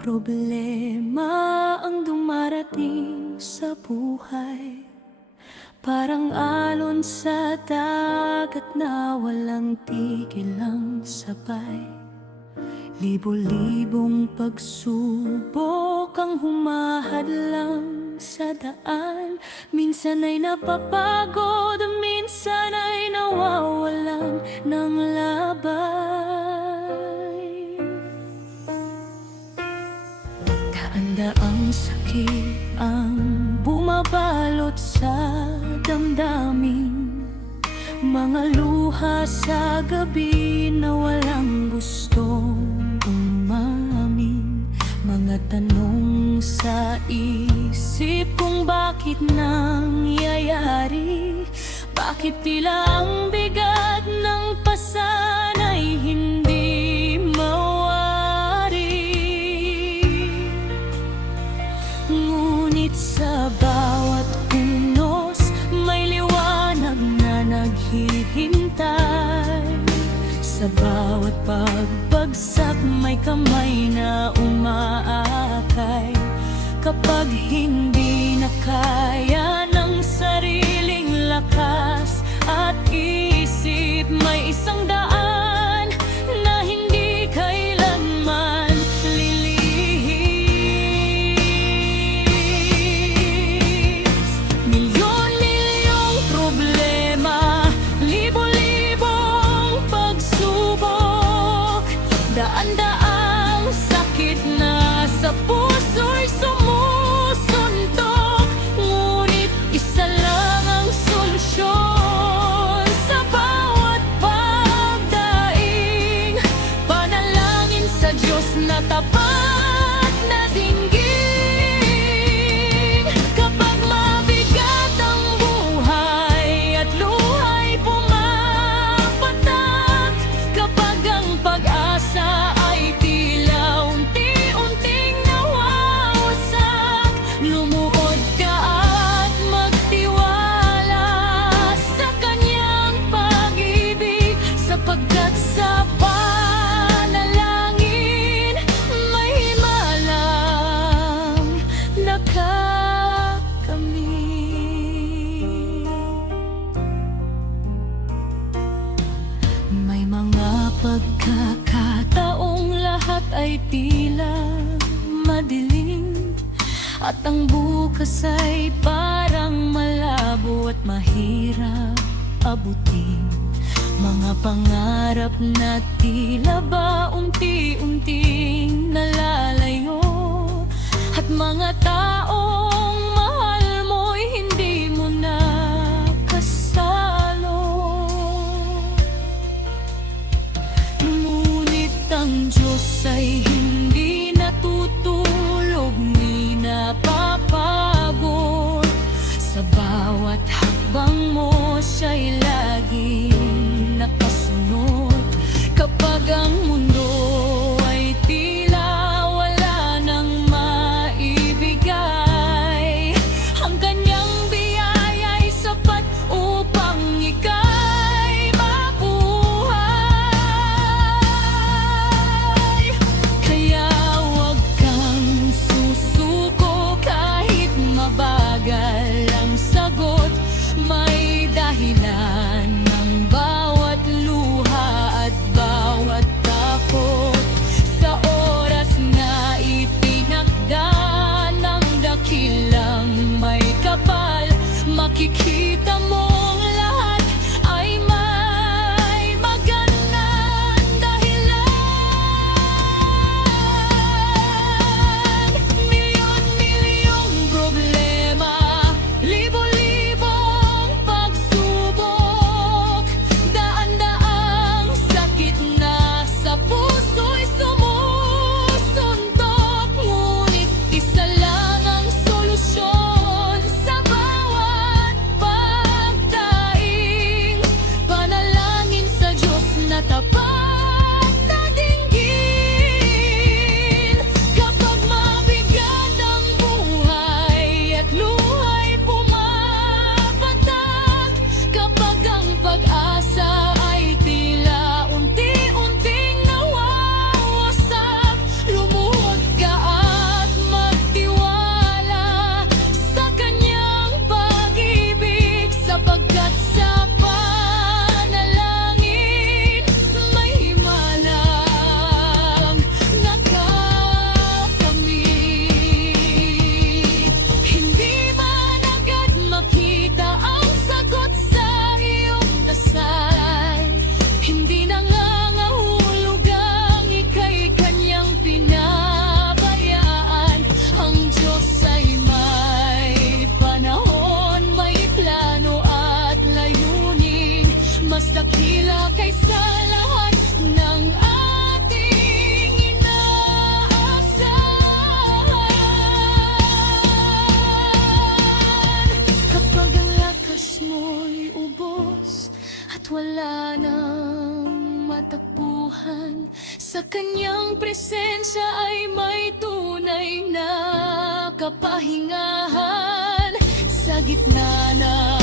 problema ang dumarating sa buhay, parang alon sa dagat na walang tigil ang sabay. Libo-libong pagsubok ang humahadlang sa daan. Minsan ay napapagod, minsan ay nawawalan ng labay. Daan-daang sakit ang bumabalot sa damdamin, mga luha sa gabi na walang gustong umamin, mga tanong sa isip kung bakit nangyayari, bakit tila ang bigat ng pasanay hindi mawari. Ngunit sa bawat unos may liwanag na naghihintay, sa bawat pagbagsak may kamay na umaakay. Kapag hindi na kaya ng sariling lakas at isip, may isang daan na hindi kailanman lilihis. Milyon-milyong problema, libo-libong pagsubok, daan-daang sakit na sa puso'y sumusuntok. Ngunit isa lang ang solusyon sa bawat pagdaing, panalangin sa Diyos na tapat na dinggin. Kapag mabigat ang buhay at luha'y pumapatak, kapag ang pag-asa ay tila unti-unting nawawasak, lumuhod ka at magtiwala sa Kanyang pag-ibig, sapagkat sa panalangin may himalang nakakamit. May mga pagkakataong lahat ay tila madilim, at ang bukas ay parang malabo at mahirap abutin. Mga pangarap na tila ba unti-unting nalalayo, at mga taong mahal mo'y hindi mo na kasalo. Ngunit ang Diyos ay hindi natutulog ni napapagod. Sa bawat hakbang mo siya'y laging nakasunod. Kapag ang mundo ay tila wala nang maibigay, kanyang presensya ay may tunay na kapahingahan. Sa gitna ng